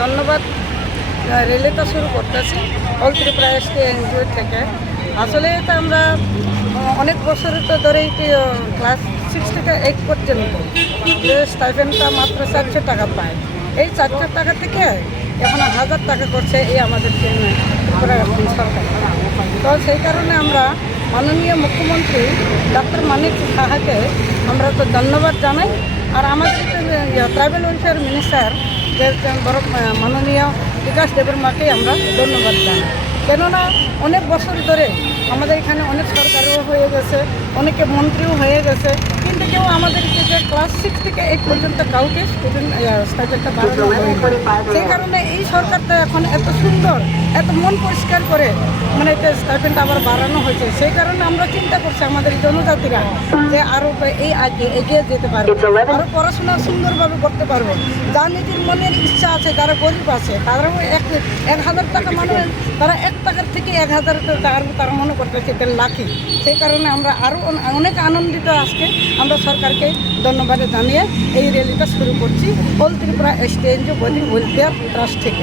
ধন্যবাদ। রেলেটা শুরু করতেছি। অল ত্রিপুরা এসকে এনজিও থেকে। আসলে তো আমরা অনেক বছর তো ধরেই ক্লাস সিক্স থেকে এইট পর্যন্ত যে স্টাইফেনটা মাত্র চারশো টাকা পায়। এই চারশো টাকা থেকে এখন হাজার টাকা করছে এই আমাদের সরকার। তো সেই কারণে আমরা মাননীয় মুখ্যমন্ত্রী ডক্টর মানিক সাহাকে আমরা তো ধন্যবাদ জানাই। আর আমাদের ট্রাইবেল ওয়েলফেয়ার মিনিস্টার বড় মাননীয় বিকাশ দেবের মাকে আমরা ধন্যবাদ জানাই। কেননা অনেক বছর ধরে আমাদের এখানে অনেক সরকারও হয়ে গেছে, অনেকে মন্ত্রীও হয়ে গেছে। কিন্তু কেউ আমাদেরকে যে ক্লাস সিক্স থেকে এইট পর্যন্ত কাউকে স্টুডেন্ট স্টাইপেন্ডটা বাড়ানো সেই কারণে এই সরকারটা এখন এত সুন্দর এত মন পরিষ্কার করে মানে এটা স্টাইপেন্ড আবার বাড়ানো হয়েছে। সেই কারণে আমরা চিন্তা করছি আমাদের জনজাতিরা যে আরও এই আগে এগিয়ে যেতে পারবে আরও পড়াশোনা সুন্দরভাবে করতে পারব। যার নিজের মনের ইচ্ছা আছে যারা গরিব আছে তারাও এক এক হাজার টাকা মানে তারা এক টাকার থেকে এক হাজার টাকার তারা মনে করতে এটা লাখি সেই কারণে আমরা আরও অনেক আনন্দিত আজকে আমরা সরকারকে ধন্যবাদ জানিয়ে এই র্যালিটা শুরু করছি। অল ত্রিপুরা বলি বডি ওয়েলফেয়ার ট্রাস্ট থেকে।